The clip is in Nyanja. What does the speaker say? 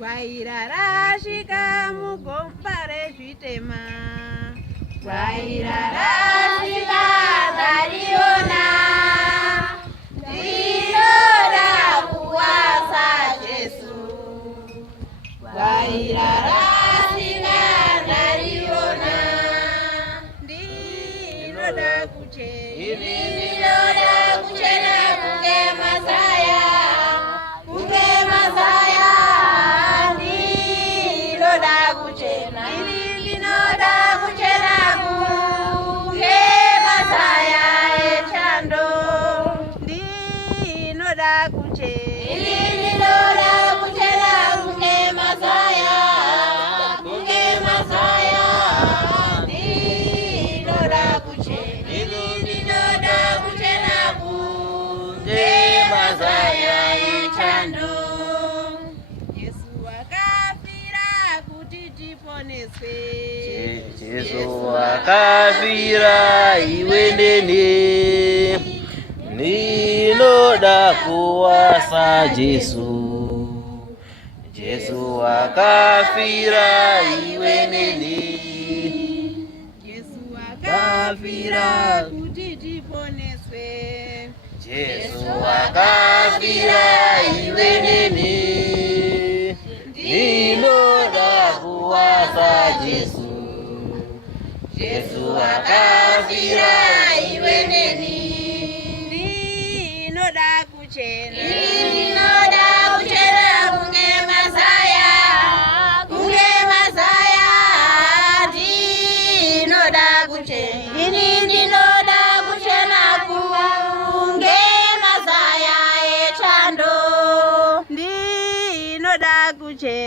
Wairarashika mugombare zvitema. Wairarashika ndariona. Ndinoda kuwasa Jesu. Wairarashika ndariona. Ndinoda kuchena. Ndinoda kuchena kunge Masaya. Kunge Masaya. Ndinoda kuchena. Ndinoda kuchena kunge Masaya echando. Ndinoda kuchena. Ndinoda kuchena kunge Masaya. Kunge Masaya. Ndinoda kuchena. Ndinoda kuchena kunge Masaya echando. Yesu akafira kuti tiponeswe. Jesu akafira iwe nene. Ndinoda kuwasa Jesu. Jesu akafira iwe nene. Yesu akafira kuti tiponeswe. Jesu akafira iwe nene. Ndinoda kuwasa Jesu. Jesu akafira iwe nene. Ndinoda kuchena. Ndinoda kuchena kunge Masaya. Kunge Masaya. Ndinoda kuchena. Ndinoda kuchena kunge Masaya echando. Ndinoda kuchena.